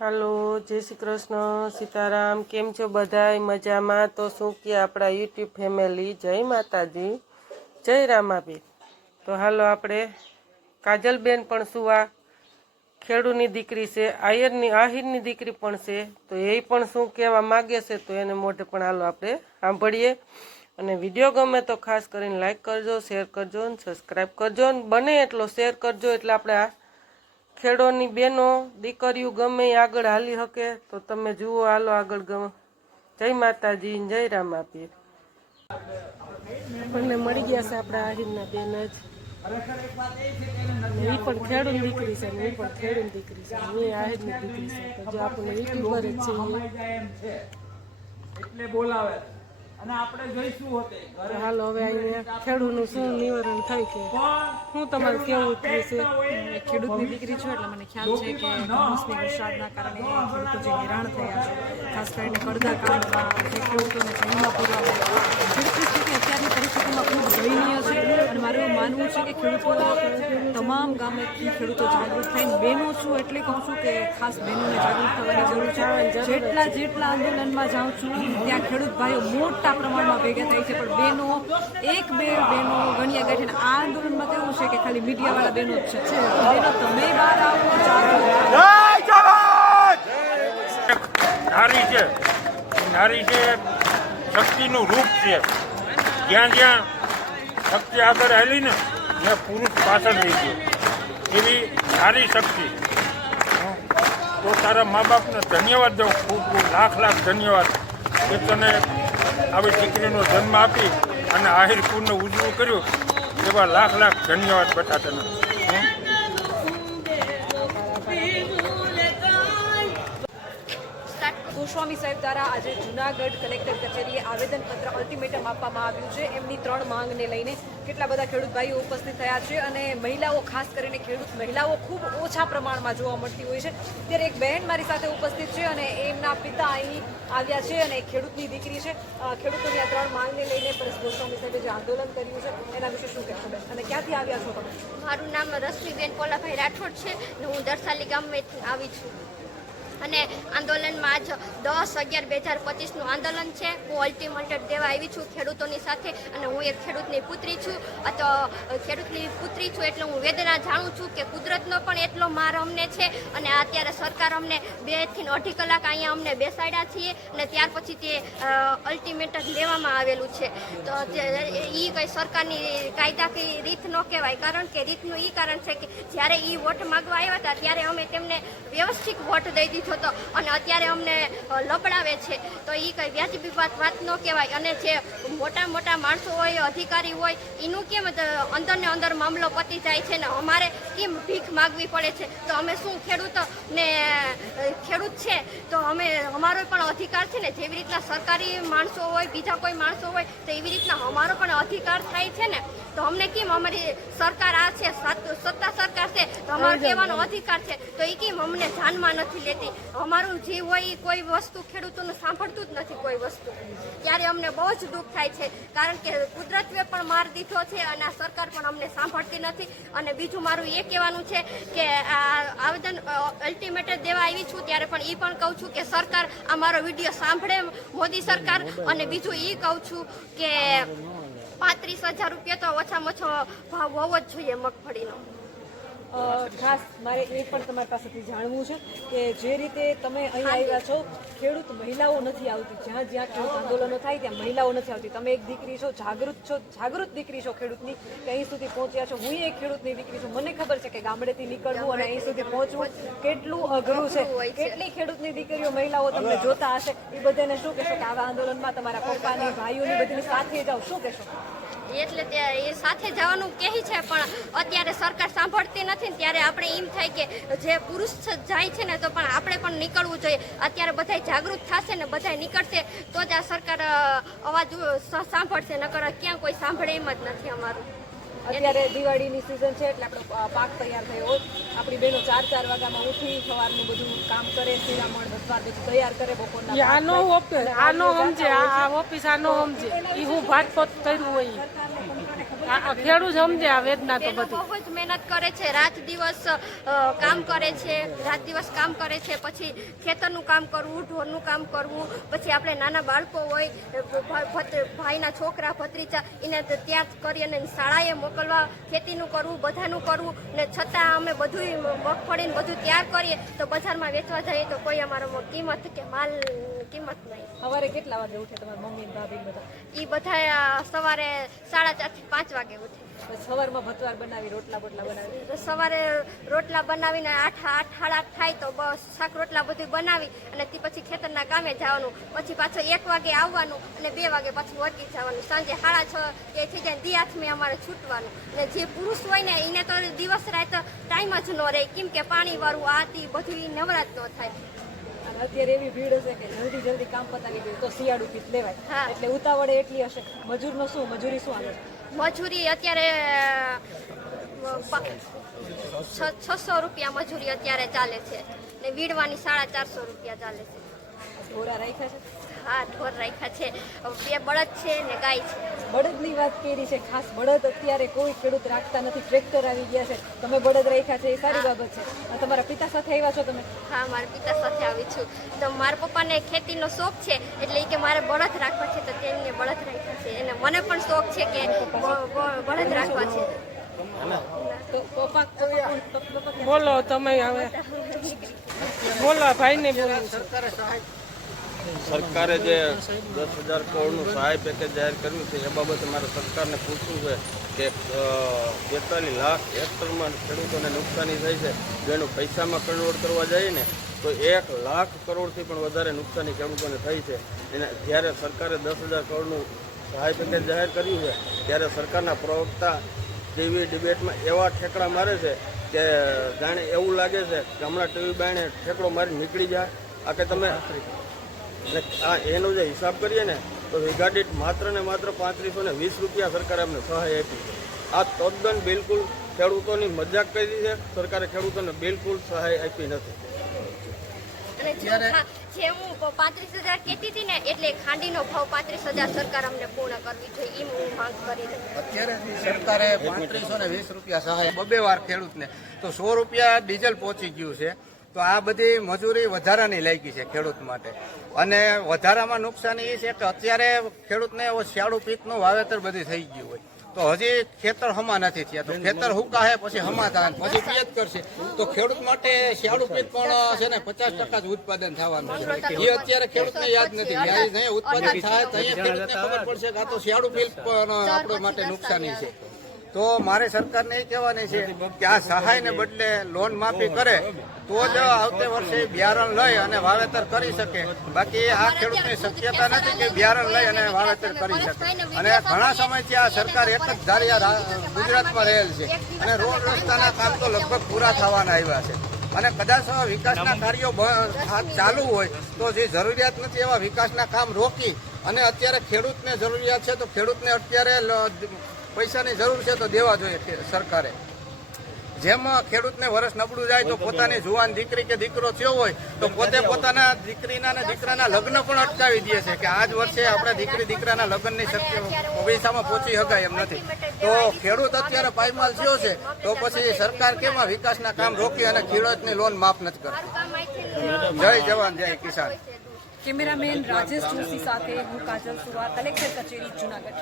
હાલો, જય શ્રી કૃષ્ણ, સીતારામ. કેમ છો બધાય? મજામાં? તો શું કે આપણા યુટ્યુબ ફેમિલી, જય માતાજી, જય રામાબી. તો હાલો, આપણે કાજલબેન પણ સુવા ખેડૂની દીકરી છે, આહિરની દીકરી પણ છે, તો એ પણ શું કહેવા માગે છે તો એને મોઢે પણ હાલો આપણે સાંભળીએ. અને વિડીયો ગમે તો ખાસ કરીને લાઈક કરજો, શેર કરજો અને સબસ્ક્રાઈબ કરજો, અને બને એટલો શેર કરજો એટલે આપણે આ ખેડોની બેનો દીકરીઓ ગમે આગળ હાલી શકે. તો તમે જુઓ, હાલો આગળ ગમે. જય માતાજી, જય રામાપીર. આપણને મળી ગયા છે આપણા આહિરના બેન જ. એ પણ ખેડૂત દીકરી છે ને, એ પણ ખેડૂત દીકરી છે, એ આહિરની દીકરી છે. તો જો આપણને યુટ્યુબર જ છે એટલે બોલાવે. અને આપણે જોઈશું હોતે. હાલો, હવે અહીંયા ખેડૂતનું શું નિવારણ થાય કે શું તમારું કેવું છે? ખેડૂતની દીકરી છું એટલે મને ખ્યાલ છે કે કમોસમી વરસાદના કારણે ખેડૂતો જે હેરાન થયા છે, ખાસ કરીને કડદા કાંડમાં જે ખેડૂતોને જમીનમાં પુરવામાં ખેડૂતની સ્થિતિ અત્યારની પરિસ્થિતિમાં ખૂબ દયનીય છે. અને મારું એવું માનવું છે કે ખેડૂતો તમામ ગામેથી ખેડૂતો જાગૃત થઈને બહેનો છું એટલે કહું છું કે ખાસ બહેનોને જાગૃત થવાની જરૂર છે. જેટલા આંદોલનમાં જાઉં છું ત્યાં ખેડૂત ભાઈઓ મોટા પ્રમાણમાં ભેગા થાય છે, પણ બહેનો એક બે બહેનો ગણ્યા ગયા છે. આ આંદોલનમાં તો એવું છે કે ખાલી મીડિયાવાળા બહેનો જ છે. બહેનો તમે બહાર આવો, નારી છે, નારી છે, શક્તિનું રૂપ છે. જ્યાં જ્યાં શક્તિ આગળ હાલી ને ત્યાં પુરુષ પાછળ રહી ગયો. એવી નારી શક્તિ. તો તારા મા બાપને ધન્યવાદ દઉં, ખૂબ ખૂબ લાખ લાખ ધન્યવાદ કે તને આવી દીકરીનો જન્મ આપી અને આહિરપુરને ઉજવું કર્યું. એવા લાખ લાખ ધન્યવાદ બેટા તને. ગોસ્વામી સાહેબ દ્વારા આજે જૂનાગઢ કલેક્ટર કચેરીએ આવેદનપત્ર અલ્ટિમેટમ આપવામાં આવ્યું છે. એમની 3 માંગને લઈને કેટલા બધા ખેડૂત ભાઈઓ ઉપસ્થિત થયા છે અને મહિલાઓ, ખાસ કરીને ખેડૂત મહિલાઓ ખૂબ ઓછા પ્રમાણમાં જોવા મળતી હોય છે. ત્યારે એક બહેન મારી સાથે ઉપસ્થિત છે અને એમના પિતા અહીં આવ્યા છે અને ખેડૂતની દીકરી છે. ખેડૂતોની આ 3 માંગને લઈને પરેશ ગોસ્વામી સાહેબે જે આંદોલન કર્યું છે એના વિશે શું કહેશો બેન, અને ક્યાંથી આવ્યા છો તમે? મારું નામ રશ્મિબેન પોલાભાઈ રાઠોડ છે અને હું દરસાલી ગામમાંથી આવી છું. અને આંદોલનમાં આજ 10/11/2025નું આંદોલન છે. હું અલ્ટિમેટમ દેવા આવી છું ખેડૂતોની સાથે, અને હું એક ખેડૂતની પુત્રી છું. તો ખેડૂતની પુત્રી છું એટલે હું વેદના જાણું છું કે કુદરતનો પણ એટલો માર અમને છે. અને અત્યારે સરકાર અમને 2 થી 2.5 કલાક અહીંયા અમને બેસાડ્યા છીએ અને ત્યાર પછી તે અલ્ટિમેટમ લેવામાં આવેલું છે. તો એ કંઈ સરકારની કાયદાકીય રીત ન કહેવાય, કારણ કે રીતનું એ કારણ છે કે જ્યારે એ વોટ માગવા આવ્યા હતા ત્યારે અમે તેમને વ્યવસ્થિત વોટ દઈ દીધો હતો અને અત્યારે અમને લબડાવે છે. તો એ કંઈ વ્યાજબી વાત ન કહેવાય. અને જે મોટા માણસો હોય, અધિકારી હોય, એનું કેમ અંદર ને અંદર મામલો પતી જાય છે ને અમારે કેમ ભીખ માગવી પડે છે? તો અમે શું ખેડૂત છે તો અમારો પણ અધિકાર છે ને. જેવી રીતના સરકારી માણસો હોય, બીજા કોઈ માણસો હોય, તો એવી રીતના અમારો પણ અધિકાર થાય છે ને. તો અમને કેમ અમારી સરકાર આ છે, સત્તા સરકાર છે, તો અમારો કહેવાનો અધિકાર છે, તો એ કેમ અમને ધ્યાનમાં નથી લેતી? અમારું જે હોય કોઈ વસ્તુ ખેડૂતોનું સાંભળતું જ નથી કોઈ વસ્તુ. ત્યારે અમને બહુ જ દુઃખ થાય છે, કારણ કે કુદરતે પણ માર દીધો છે અને આ સરકાર પણ અમને સાંભળતી નથી. અને બીજું મારું એ કહેવાનું છે કે આ આવેદન અલ્ટિમેટમ દેવા આવી છું ત્યારે પણ એ પણ કહું છું કે સરકાર આ મારો વિડીયો સાંભળે, મોદી સરકાર. અને બીજું એ કહું છું કે 35,000 રૂપિયા તો ઓછામાં ઓછો ભાવ હોવો જ જોઈએ મગફળીનો. ખાસ મારે એ પણ તમારી પાસેથી જાણવું છે કે જે રીતે તમે અહીં આવ્યા છો, ખેડૂત મહિલાઓ નથી આવતી. જ્યાં જ્યાં ખેડૂત આંદોલનો થાય ત્યાં મહિલાઓ નથી આવતી. તમે એક દીકરી છો, જાગૃત દીકરી છો ખેડૂતની, કે અહીં સુધી પહોંચ્યા છો. હું એક ખેડૂતની દીકરી છું. મને ખબર છે કે ગામડેથી નીકળવું અને અહીં સુધી પહોંચવું કેટલું અઘરું છે. કેટલી ખેડૂતની દીકરીઓ, મહિલાઓ તમને જોતા હશે. એ બધાને શું કહેશો કે આવા આંદોલનમાં તમારા પપ્પાની, ભાઈઓની બધીની સાથે જાઓ, શું કહેશો? એટલે એ સાથે જવાનું કહે છે, પણ અત્યારે સરકાર સાંભળતી નથી ને. ત્યારે આપણે એમ થાય કે જે પુરુષ જાય છે ને તો પણ આપણે પણ નીકળવું જોઈએ. અત્યારે બધા જાગૃત થશે ને બધા નીકળશે તો જ આ સરકાર અવાજ સાંભળશે, નકર ક્યાં કોઈ સાંભળે એમ જ નથી અમારું. અત્યારે દિવાળીની સિઝન છે એટલે આપણો પાક તૈયાર થયો હોય. આપણી બહેનો 4 વાગ્યામાં ઉઠી સવારનું બધું કામ કરે, શિરામણ બધું તૈયાર કરે. બપોરના આનો સમજે, આ ઓફિસ આનો સમજે, એ હું ભાત કર્યું હોય. ખેડૂત સમજે આ વેદના તો બહેનો બધી. બહુ જ મહેનત કરે છે, રાત દિવસ કામ કરે છે, રાત દિવસ કામ કરે છે, પછી ખેતરનું કામ કરવું, ઢોરનું કામ કરવું, પછી આપણે નાના બાળકો હોય, ભાઈના છોકરા ભત્રીજા એને ત્યાં કરી અને શાળાએ મોકલવા, ખેતીનું કરવું, બધાનું કરવું, ને છતાં અમે બધું મગફળીને બધું તૈયાર કરીએ તો બજારમાં વેચવા જઈએ તો કોઈ અમારો કિંમત કે માલ કિંમત નહીં. સવારે કેટલા વાગે ઉઠે તમારા મમ્મી ભાભી બધા? એ બધા સવારે 4:30 થી 5 વાગે ઉઠે. સવારમાં ભતવાર બનાવી, રોટલા બોટલા બનાવી, સવારે રોટલા બનાવીને 8 સાડા 8 થાય તો બસ શાક રોટલા બધું બનાવી અને તે પછી ખેતરના કામે જવાનું, પછી પાછો 1 વાગે આવવાનું અને 2 વાગે પાછું વર્ગી જવાનું, સાંજે 6:30 એ થઈ જાય દિયાથમાં અમારે છૂટવાનું. અને જે પુરુષ હોય ને એને તો દિવસ રાત ટાઈમ જ ન રહે, કેમ કે પાણી વાળું આ તે બધું નવરાત ન થાય. અને અત્યારે એવી ભીડ હશે કે જલ્દી કામ પતાવી દે તો શિયાળું પીસ લેવાય, હા. એટલે ઉતાવળે એટલી હશે. મજૂરી શું આવે છે? મજૂરી અત્યારે 600 રૂપિયા મજૂરી અત્યારે ચાલે છે ને વીડવાની 450 રૂપિયા ચાલે છે. ઢોરા રાખ્યા છે? હા, ઢોર રાખ્યા છે, 2 બળદ છે ને ગાય છે. બળદની વાત કરી છે ખાસ. બળદ અત્યારે કોઈ ખેડૂત રાખતા નથી, ટ્રેક્ટર આવી ગયા છે, તમે બળદ રાખ્યા છે એ સારી બાબત છે. અને તમારા પિતા સાથે આવ્યા છો તમે? હા, મારા પિતા સાથે આવી છું. તો મારા પપ્પાને ખેતીનો શોખ છે એટલે કે મારે બળદ રાખવા છે તો તેમને બળદ રાખ્યા છે, અને મને પણ શોખ છે કે બળદ રાખવા છે. તો પપ્પા બોલો તમે હવે, બોલો ભાઈને બોલો. સરકારે જે 10,000 કરોડનું સહાય પેકેજ જાહેર કર્યું છે એ બાબતે મારે સરકારને પૂછવું છે કે 43 લાખ હેક્ટરમાં ખેડૂતોને નુકસાની થઈ છે. જો એનું પૈસામાં કન્વર્ટ કરવા જઈએ ને તો 1 લાખ કરોડથી પણ વધારે નુકસાની ખેડૂતોને થઈ છે. એને જ્યારે સરકારે 10,000 કરોડનું સહાય પેકેજ જાહેર કર્યું છે ત્યારે સરકારના પ્રવક્તા ટીવી ડિબેટમાં એવા ઠેકડા મારે છે કે જાણે એવું લાગે છે કે હમણાં ટીવી બાયણે ઠેકડો મારી નીકળી જાય. આ કે તમે આ એનો જે હિસાબ કરીએ ને તો વીઘા દીઠ માત્ર ને માત્ર 3520 રૂપિયા સરકારે અમને સહાય આપી છે. આ તદ્દન બિલકુલ ખેડૂતોની મજાક કરી છે. સરકારે ખેડૂતોને બિલકુલ સહાય આપી નથી. અને જે હું 35,000 કહેતી હતી ને એટલે ખાંડીનો ભાવ 35,000 સરકાર અમને પૂર્ણ કરવી જોઈએ એ હું માંગ કરી રહી છું. અત્યારે સરકારે 3520 રૂપિયા સહાય 2 વાર ખેડૂતને, તો 100 રૂપિયા ડીઝલ પહોંચી ગયું છે. તો આ બધી મજૂરી વધારાની લાગી છે ખેડૂત માટે. અને વધારામાં નુકસાન એ છે કે અત્યારે ખેડૂતને શિયાળુ પીકનું વાવેતર બધું થઈ ગયું હોય તો હજી ખેતર હમા નથી થયા, તો ખેતર હુકાશે પછી હમા થાય પછી પિયત કરશે તો ખેડૂત માટે શિયાળુ પીક પણ છે ને 50% જ ઉત્પાદન થવાનું છે. એ અત્યારે ખેડૂતને યાદ નથી. જ્યારે ઉત્પાદન થાય તો ખેડૂતને ખબર પડશે કે આ તો શિયાળુ પીક પણ આપણા માટે નુકસાની છે. તો મારે સરકારને એ કહેવાની છે કે આ સહાયને બદલે લોન માફી કરે તો જ આવતે વર્ષે બિયારણ લઈ અને વાવેતર કરી શકે. બાકી આ ખેડૂતની શક્યતા નથી કે બિયારણ લઈ અને વાવેતર કરી શકે. અને ઘણા સમયથી આ સરકાર એક જ ધારી ગુજરાતમાં રહેલ છે અને રોડ રસ્તાના કામ તો લગભગ પૂરા થવાના આવ્યા છે. અને કદાચ વિકાસના કાર્યો ચાલુ હોય તો જે જરૂરિયાત નથી એવા વિકાસના કામ રોકી અને અત્યારે ખેડૂતને જરૂરિયાત છે તો ખેડૂતને અત્યારે પૈસાની જરૂર છે તો દેવા જોઈએ સરકારે. જેમ ખેડૂતને વર્ષ નબળું જાય તો પોતાની જુવાન દીકરી કે દીકરો થયો હોય તો પોતે પોતાના દીકરીના અને દીકરાના લગ્ન પણ અટકાવી દે છે કે આ જ વર્ષે આપણે દીકરાના લગ્નની પૈસામાં પહોંચી શકાય એમ નથી. તો ખેડૂત અત્યારે પાયમાલ થયો છે તો પછી સરકાર કેમ વિકાસના કામ રોકી અને ખેડૂતની લોન માફ નથી કરતી. જય જવાન જય કિસાન. કેમેરામેન રાજેશ જોશી સાથે હું કાજલ સુવા, કલેક્ટર કચેરી, જૂનાગઢ.